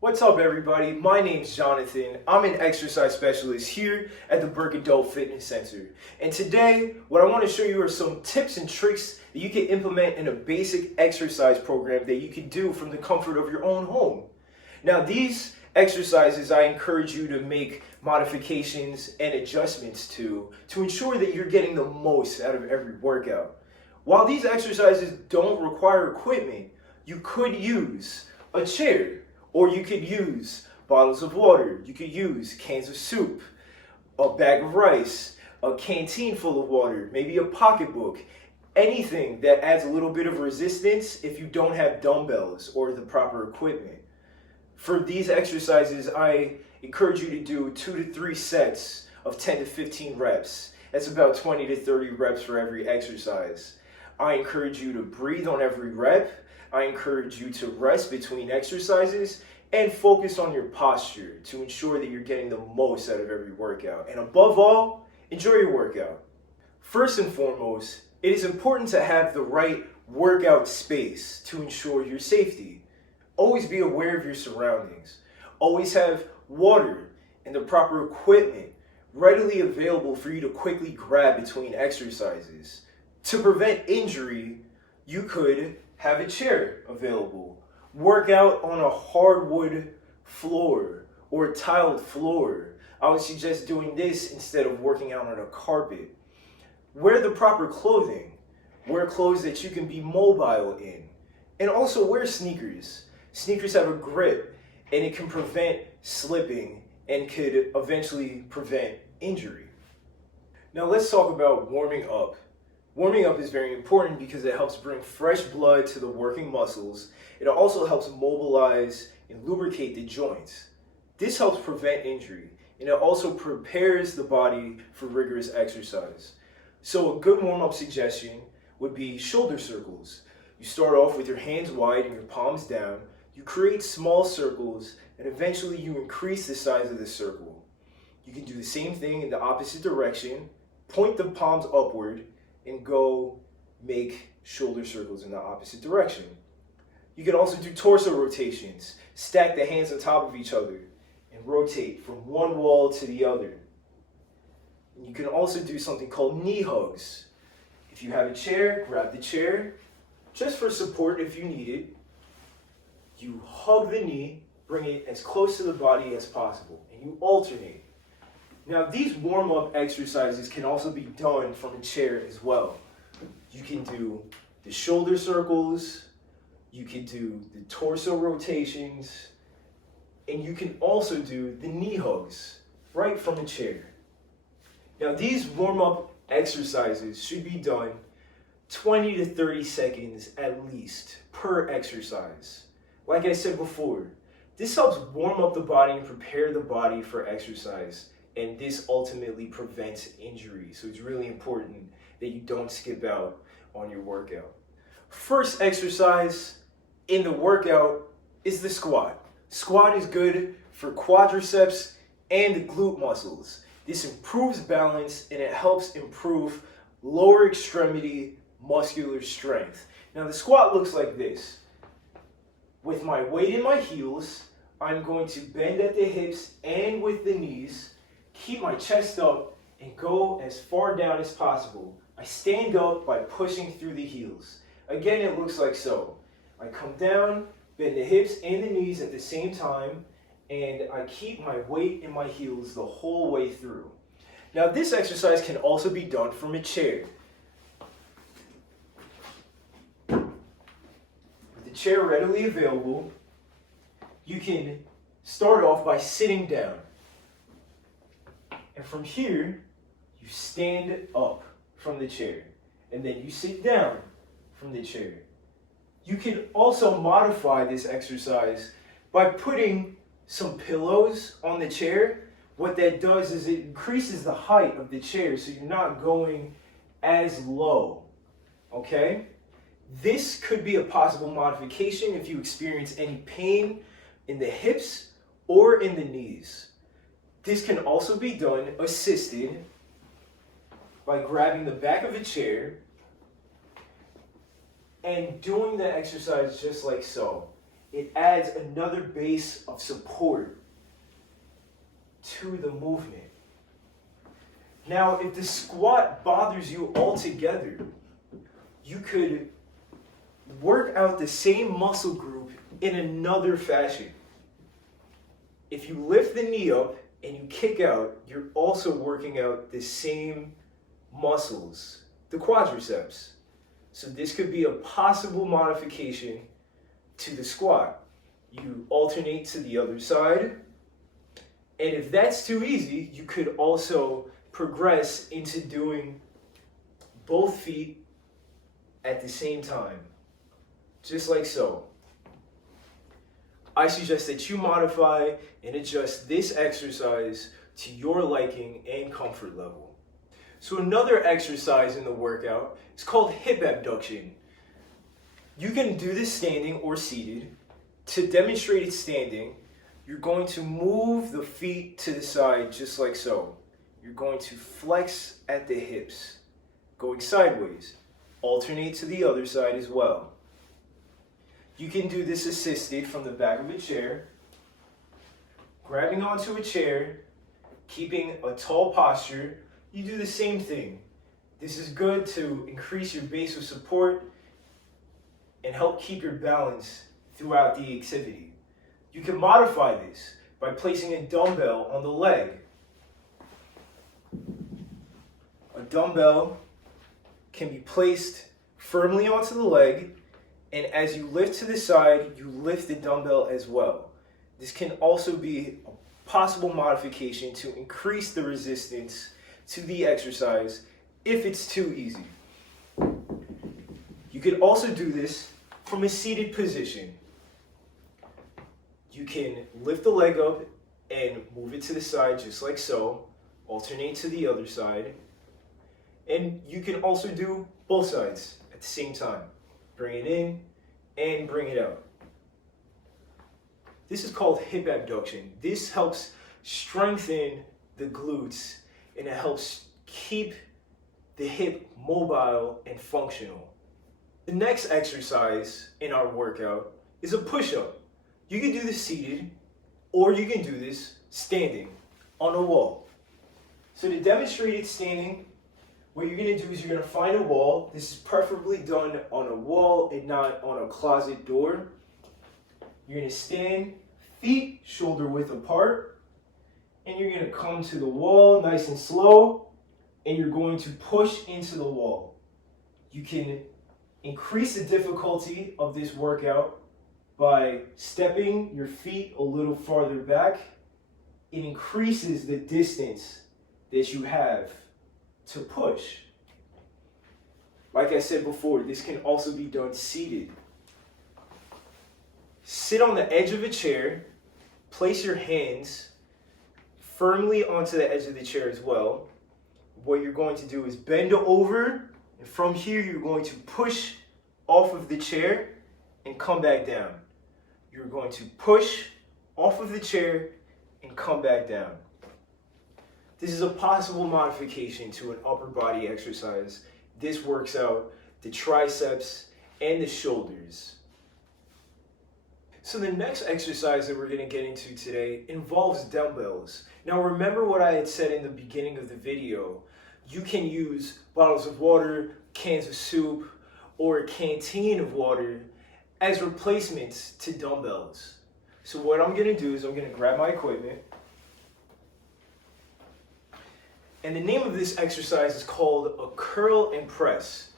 What's up, everybody? My name's Jonathan. I'm an exercise specialist here at the Burke Adult Fitness Center. And today, what I want to show you are some tips and tricks that you can implement in a basic exercise program that you can do from the comfort of your own home. Now, these exercises, I encourage you to make modifications and adjustments to ensure that you're getting the most out of every workout. While these exercises don't require equipment, you could use a chair, or you could use bottles of water, you could use cans of soup, a bag of rice, a canteen full of water, maybe a pocketbook, anything that adds a little bit of resistance if you don't have dumbbells or the proper equipment. For these exercises, I encourage you to do 2 to 3 sets of 10 to 15 reps. That's about 20 to 30 reps for every exercise. I encourage you to breathe on every rep. I encourage you to rest between exercises and focus on your posture to ensure that you're getting the most out of every workout. And above all, enjoy your workout. First and foremost, it is important to have the right workout space to ensure your safety. Always be aware of your surroundings. Always have water and the proper equipment readily available for you to quickly grab between exercises. To prevent injury, you could have a chair available. Work out on a hardwood floor or a tiled floor. I would suggest doing this instead of working out on a carpet. Wear the proper clothing. Wear clothes that you can be mobile in. And also wear sneakers. Sneakers have a grip and it can prevent slipping and could eventually prevent injury. Now let's talk about warming up. Warming up is very important because it helps bring fresh blood to the working muscles. It also helps mobilize and lubricate the joints. This helps prevent injury, and it also prepares the body for rigorous exercise. So a good warm-up suggestion would be shoulder circles. You start off with your hands wide and your palms down. You create small circles, and eventually you increase the size of the circle. You can do the same thing in the opposite direction. Point the palms upward and go make shoulder circles in the opposite direction. You can also do torso rotations. Stack the hands on top of each other and rotate from one wall to the other. And you can also do something called knee hugs. If you have a chair, grab the chair just for support if you need it. You hug the knee, bring it as close to the body as possible, and you alternate. Now, these warm-up exercises can also be done from a chair as well. You can do the shoulder circles, you can do the torso rotations, and you can also do the knee hugs right from a chair. Now, these warm-up exercises should be done 20 to 30 seconds at least per exercise. Like I said before, this helps warm up the body and prepare the body for exercise. And this ultimately prevents injury. So it's really important that you don't skip out on your workout. First exercise in the workout is the squat. Squat is good for quadriceps and glute muscles. This improves balance and it helps improve lower extremity muscular strength. Now the squat looks like this. With my weight in my heels, I'm going to bend at the hips and with the knees. Keep my chest up and go as far down as possible. I stand up by pushing through the heels. Again, it looks like so. I come down, bend the hips and the knees at the same time, and I keep my weight in my heels the whole way through. Now, this exercise can also be done from a chair. With the chair readily available, you can start off by sitting down. And from here, you stand up from the chair. And then you sit down from the chair. You can also modify this exercise by putting some pillows on the chair. What that does is it increases the height of the chair so you're not going as low. Okay? This could be a possible modification if you experience any pain in the hips or in the knees. This can also be done assisted by grabbing the back of a chair and doing the exercise just like so. it adds another base of support to the movement. Now, if the squat bothers you altogether, you could work out the same muscle group in another fashion. If you lift the knee up and you kick out, you're also working out the same muscles, the quadriceps. So this could be a possible modification to the squat. You alternate to the other side. And if that's too easy, you could also progress into doing both feet at the same time, just like so. I suggest that you modify and adjust this exercise to your liking and comfort level. So another exercise in the workout is called hip abduction. You can do this standing or seated. To demonstrate it standing, you're going to move the feet to the side just like so. You're going to flex at the hips, going sideways. Alternate to the other side as well. You can do this assisted from the back of a chair, grabbing onto a chair, keeping a tall posture. You do the same thing. This is good to increase your base of support and help keep your balance throughout the activity. You can modify this by placing a dumbbell on the leg. A dumbbell can be placed firmly onto the leg, and as you lift to the side, you lift the dumbbell as well. This can also be a possible modification to increase the resistance to the exercise if it's too easy. You could also do this from a seated position. You can lift the leg up and move it to the side just like so, alternate to the other side, and you can also do both sides at the same time. Bring it in and bring it out. This is called hip abduction. This helps strengthen the glutes and it helps keep the hip mobile and functional. The next exercise in our workout is a push-up. You can do this seated or you can do this standing on a wall. So to demonstrate it standing, what you're going to do is you're going to find a wall. This is preferably done on a wall and not on a closet door. You're going to stand, feet shoulder width apart, and you're going to come to the wall nice and slow, and you're going to push into the wall. You can increase the difficulty of this workout by stepping your feet a little farther back. It increases the distance that you have to push. Like I said before, this can also be done seated. Sit on the edge of a chair, place your hands firmly onto the edge of the chair as well. What you're going to do is bend over, and from here you're going to push off of the chair and come back down. You're going to push off of the chair and come back down. This is a possible modification to an upper body exercise. This works out the triceps and the shoulders. So the next exercise that we're going to get into today involves dumbbells. Now remember what I had said in the beginning of the video. You can use bottles of water, cans of soup, or a canteen of water as replacements to dumbbells. So what I'm going to do is I'm going to grab my equipment. And the name of this exercise is called a curl and press.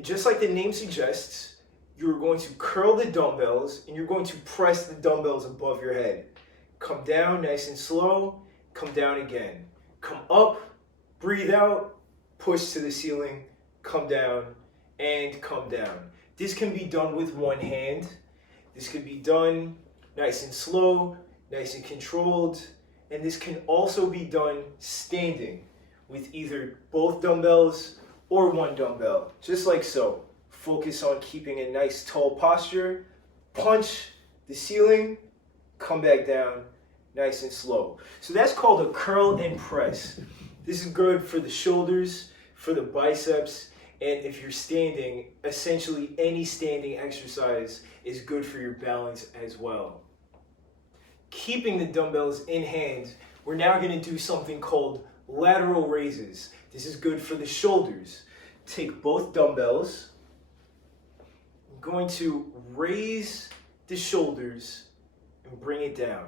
Just like the name suggests, you're going to curl the dumbbells and you're going to press the dumbbells above your head. Come down nice and slow, come down again. Come up, breathe out, push to the ceiling, come down, and come down. This can be done with one hand. This can be done nice and slow, nice and controlled. And this can also be done standing with either both dumbbells or one dumbbell, just like so. Focus on keeping a nice tall posture, punch the ceiling, come back down, nice and slow. So that's called a curl and press. This is good for the shoulders, for the biceps, And if you're standing, essentially any standing exercise is good for your balance as well. Keeping the dumbbells in hand, we're now going to do something called lateral raises. This is good for the shoulders. Take both dumbbells. I'm going to raise the shoulders and bring it down.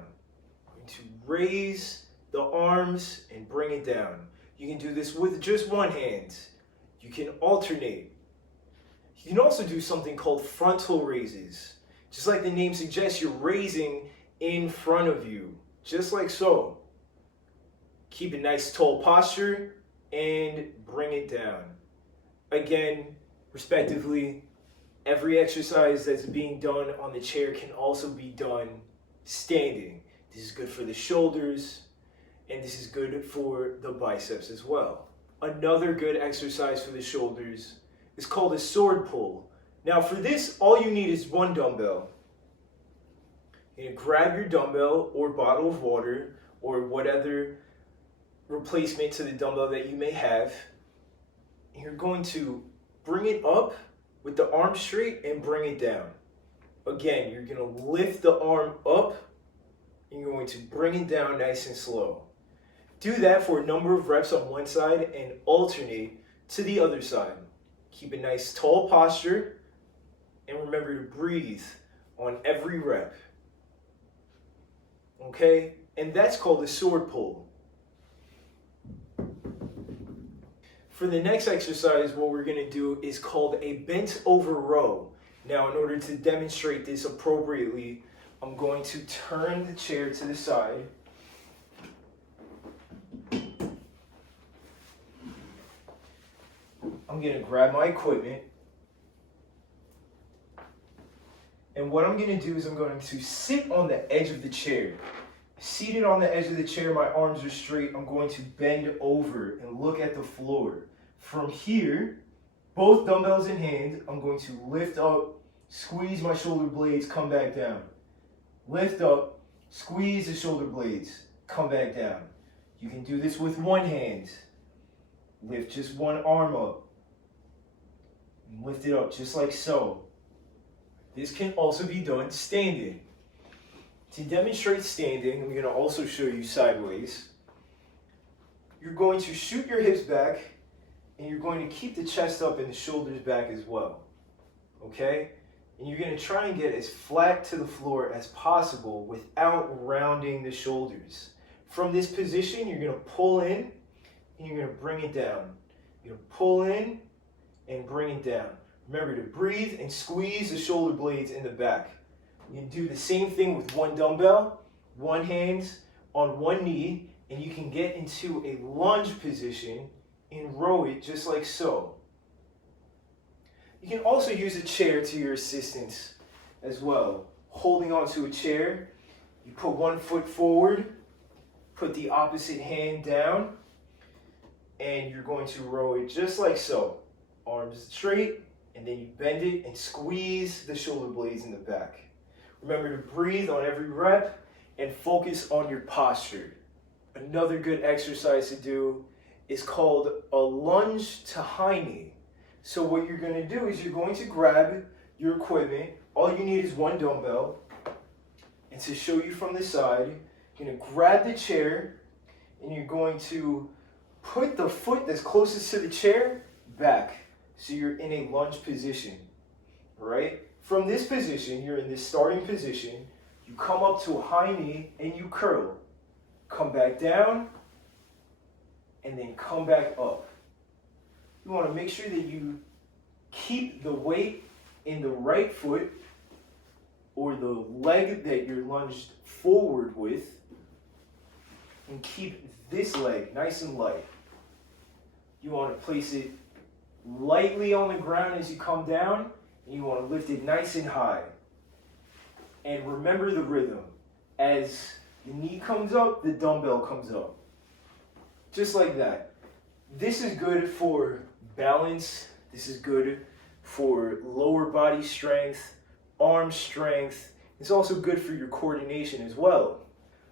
I'm going to raise the arms and bring it down. You can do this with just one hand. You can alternate. You can also do something called frontal raises. Just like the name suggests, you're raising in front of you, just like so. Keep a nice tall posture and bring it down. Again, respectively, every exercise that's being done on the chair can also be done standing. This is good for the shoulders, and this is good for the biceps as well. Another good exercise for the shoulders is called a sword pull. Now for this, all you need is one dumbbell. You're going to grab your dumbbell or bottle of water or whatever replacement to the dumbbell that you may have. And you're going to bring it up with the arm straight and bring it down. Again, you're going to lift the arm up and you're going to bring it down nice and slow. Do that for a number of reps on one side and alternate to the other side. Keep a nice tall posture and remember to breathe on every rep. Okay? And that's called a sword pull. For the next exercise, what we're going to do is called a bent over row. Now, in order to demonstrate this appropriately, I'm going to turn the chair to the side. I'm going to grab my equipment. And what I'm going to do is I'm going to sit on the edge of the chair. Seated on the edge of the chair, my arms are straight. I'm going to bend over and look at the floor. From here, both dumbbells in hand, I'm going to lift up, squeeze my shoulder blades, come back down. Lift up, squeeze the shoulder blades, come back down. You can do this with one hand. Lift just one arm up. And lift it up just like so. This can also be done standing. To demonstrate standing, I'm going to also show you sideways. You're going to shoot your hips back and you're going to keep the chest up and the shoulders back as well. Okay? And you're going to try and get as flat to the floor as possible without rounding the shoulders. From this position, you're going to pull in and you're going to bring it down. You're going to pull in and bring it down. Remember to breathe and squeeze the shoulder blades in the back. You can do the same thing with one dumbbell, one hand on one knee, and you can get into a lunge position and row it just like so. You can also use a chair to your assistance as well. Holding onto a chair, you put one foot forward, put the opposite hand down, and you're going to row it just like so. Arms straight, and then you bend it and squeeze the shoulder blades in the back. Remember to breathe on every rep and focus on your posture. Another good exercise to do is called a lunge to high knee. So what you're going to do is you're going to grab your equipment. All you need is one dumbbell. And to show you from the side, you're going to grab the chair and you're going to put the foot that's closest to the chair back. So you're in a lunge position, right? From this position, you're in this starting position, you come up to a high knee and you curl. Come back down and then come back up. You want to make sure that you keep the weight in the right foot or the leg that you're lunged forward with and keep this leg nice and light. You want to place it lightly on the ground as you come down. And you want to lift it nice and high. And remember the rhythm. As the knee comes up, the dumbbell comes up. Just like that. This is good for balance. This is good for lower body strength, arm strength. It's also good for your coordination as well.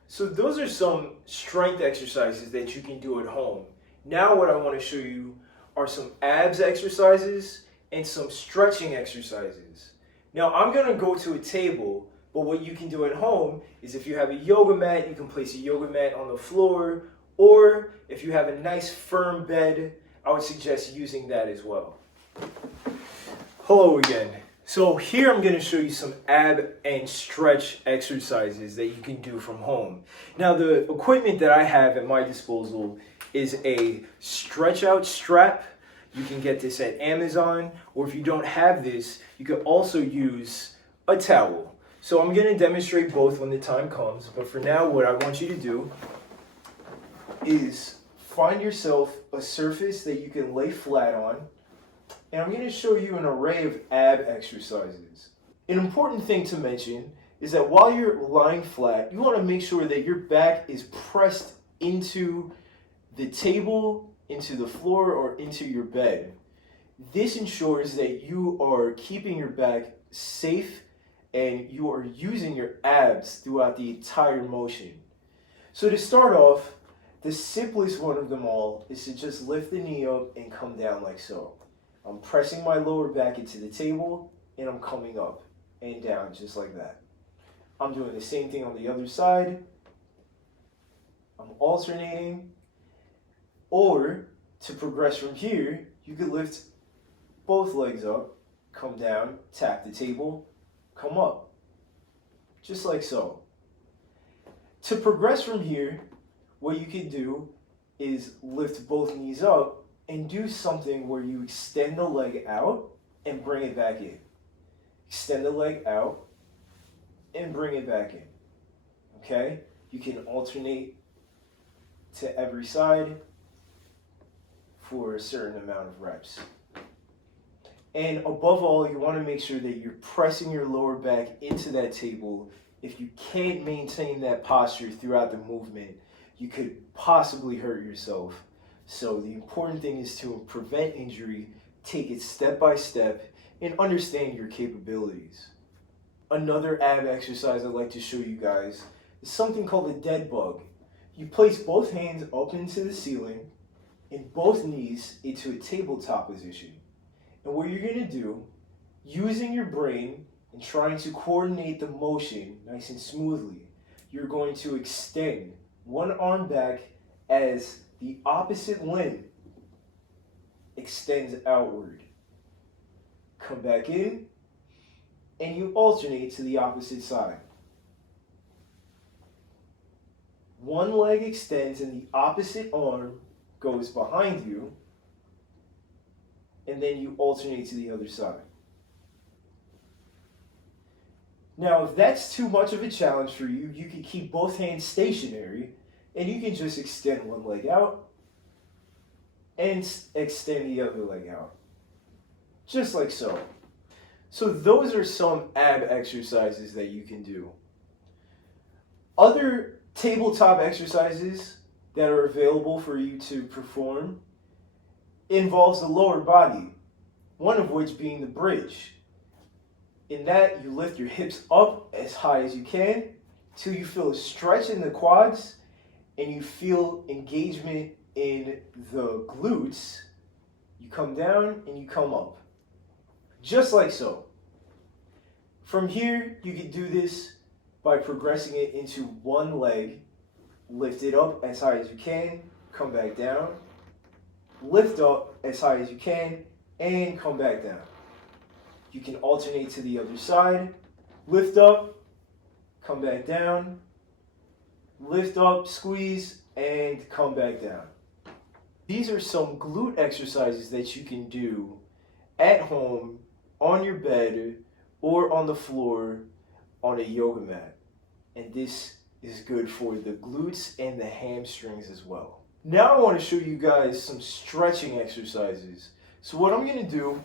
So those are some strength exercises that you can do at home. Now what I want to show you are some abs exercises and some stretching exercises. Now I'm going to go to a table, but what you can do at home is if you have a yoga mat, you can place a yoga mat on the floor, or if you have a nice firm bed, I would suggest using that as well. Hello again. So here I'm going to show you some ab and stretch exercises that you can do from home. Now the equipment that I have at my disposal is a stretch out strap. You can get this at Amazon, or if you don't have this, you could also use a towel. So I'm going to demonstrate both when the time comes, but for now what I want you to do is find yourself a surface that you can lay flat on, and I'm going to show you an array of ab exercises. An important thing to mention is that while you're lying flat, you want to make sure that your back is pressed into the table, into the floor, or into your bed. This ensures that you are keeping your back safe and you are using your abs throughout the entire motion. So to start off, the simplest one of them all is to just lift the knee up and come down like so. I'm pressing my lower back into the table and I'm coming up and down just like that. I'm doing the same thing on the other side. I'm alternating. Or to progress from here, you could lift both legs up, come down, tap the table, come up. Just like so. To progress from here, what you could do is lift both knees up and do something where you extend the leg out and bring it back in. Extend the leg out and bring it back in. Okay? You can alternate to every side for a certain amount of reps. And above all, you want to make sure that you're pressing your lower back into that table. If you can't maintain that posture throughout the movement, you could possibly hurt yourself. So the important thing is to prevent injury, take it step by step, and understand your capabilities. Another ab exercise I'd like to show you guys is something called a dead bug. You place both hands up into the ceiling and both knees into a tabletop position. And what you're going to do, using your brain and trying to coordinate the motion nice and smoothly, you're going to extend one arm back as the opposite limb extends outward. Come back in, and you alternate to the opposite side. One leg extends and the opposite arm goes behind you, and then you alternate to the other side. Now, if that's too much of a challenge for you, you can keep both hands stationary, and you can just extend one leg out and extend the other leg out. Just like so. So those are some ab exercises that you can do. Other tabletop exercises that are available for you to perform involves the lower body, one of which being the bridge. In that, you lift your hips up as high as you can till you feel a stretch in the quads and you feel engagement in the glutes. You come down and you come up. Just like so. From here, you can do this by progressing it into one leg. Lift it up as high as you can, come back down. Lift up as high as you can, and come back down. You can alternate to the other side. Lift up, come back down. Lift up, squeeze, and come back down. These are some glute exercises that you can do at home, on your bed, or on the floor on a yoga mat. And this is good for the glutes and the hamstrings as well. Now I want to show you guys some stretching exercises. So what I'm going to do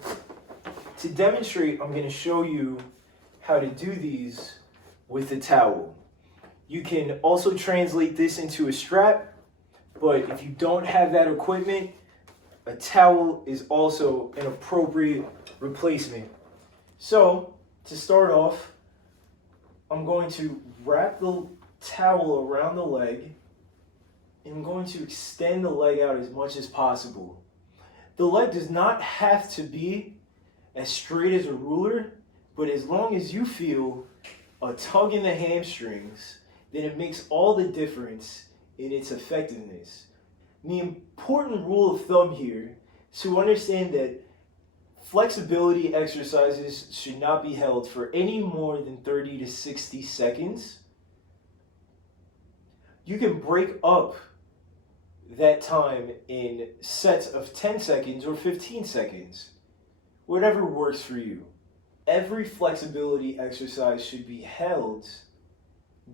to demonstrate, I'm going to show you how to do these with a towel. You can also translate this into a strap, but if you don't have that equipment, a towel is also an appropriate replacement. So to start off, I'm going to wrap the towel around the leg, and I'm going to extend the leg out as much as possible. The leg does not have to be as straight as a ruler, but as long as you feel a tug in the hamstrings, then it makes all the difference in its effectiveness. The important rule of thumb here is to understand that flexibility exercises should not be held for any more than 30 to 60 seconds. You can break up that time in sets of 10 seconds or 15 seconds, whatever works for you. Every flexibility exercise should be held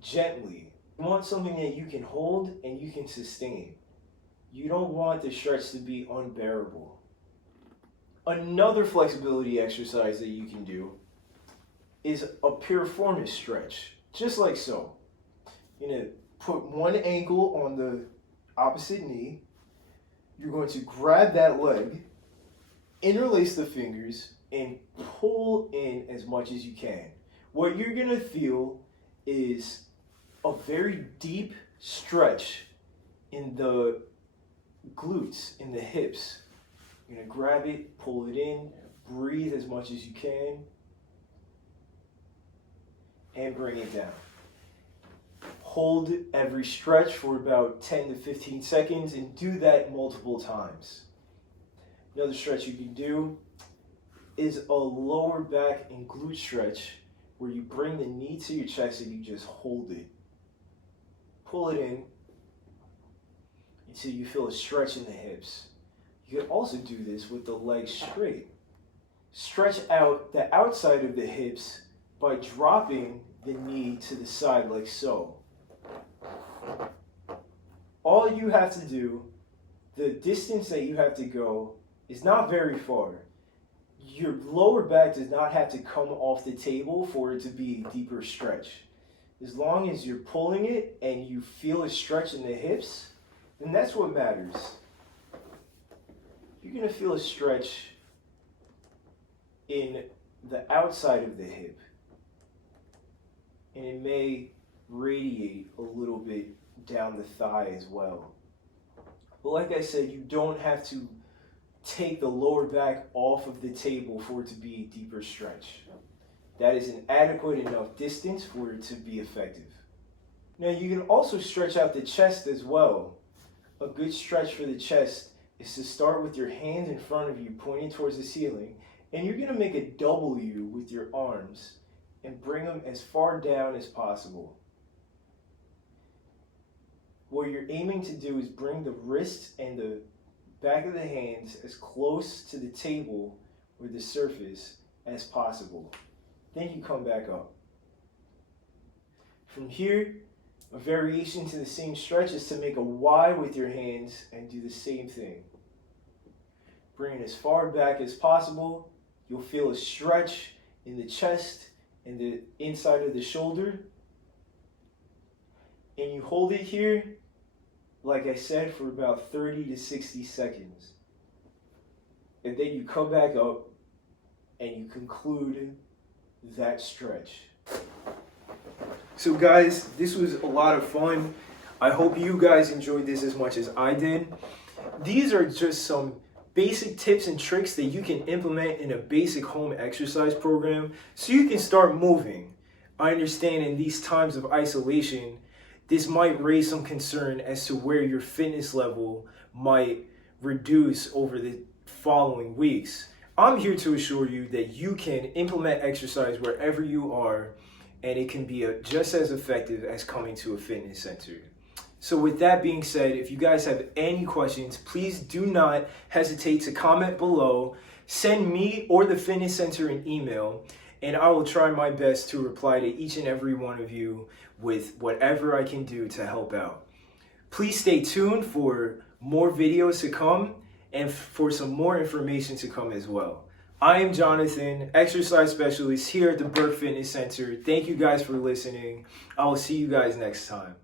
gently. You want something that you can hold and you can sustain. You don't want the stretch to be unbearable. Another flexibility exercise that you can do is a piriformis stretch, just like so. You're going to put one ankle on the opposite knee. You're going to grab that leg, interlace the fingers, and pull in as much as you can. What you're going to feel is a very deep stretch in the glutes, in the hips. You're going to grab it, pull it in, breathe as much as you can, and bring it down. Hold every stretch for about 10 to 15 seconds and do that multiple times. Another stretch you can do is a lower back and glute stretch where you bring the knee to your chest and you just hold it. Pull it in until you feel a stretch in the hips. You can also do this with the legs straight. Stretch out the outside of the hips by dropping the knee to the side like so. All you have to do, the distance that you have to go is not very far. Your lower back does not have to come off the table for it to be a deeper stretch. As long as you're pulling it and you feel a stretch in the hips, then that's what matters. You're going to feel a stretch in the outside of the hip, and it may radiate a little bit down the thigh as well. But like I said, you don't have to take the lower back off of the table for it to be a deeper stretch. That is an adequate enough distance for it to be effective. Now you can also stretch out the chest as well. A good stretch for the chest is to start with your hands in front of you pointing towards the ceiling, and you're going to make a W with your arms and bring them as far down as possible. What you're aiming to do is bring the wrists and the back of the hands as close to the table or the surface as possible. Then you come back up. From here, a variation to the same stretch is to make a Y with your hands and do the same thing. Bring it as far back as possible. You'll feel a stretch in the chest and the inside of the shoulder. And you hold it here, like I said, for about 30 to 60 seconds. And then you come back up and you conclude that stretch. So guys, this was a lot of fun. I hope you guys enjoyed this as much as I did. These are just some basic tips and tricks that you can implement in a basic home exercise program so you can start moving. I understand in these times of isolation, this might raise some concern as to where your fitness level might reduce over the following weeks. I'm here to assure you that you can implement exercise wherever you are, and it can be just as effective as coming to a fitness center. So with that being said, if you guys have any questions, please do not hesitate to comment below, send me or the fitness center an email, and I will try my best to reply to each and every one of you with whatever I can do to help out. Please stay tuned for more videos to come and for some more information to come as well. I am Jonathan, exercise specialist here at the Burke Fitness Center. Thank you guys for listening. I will see you guys next time.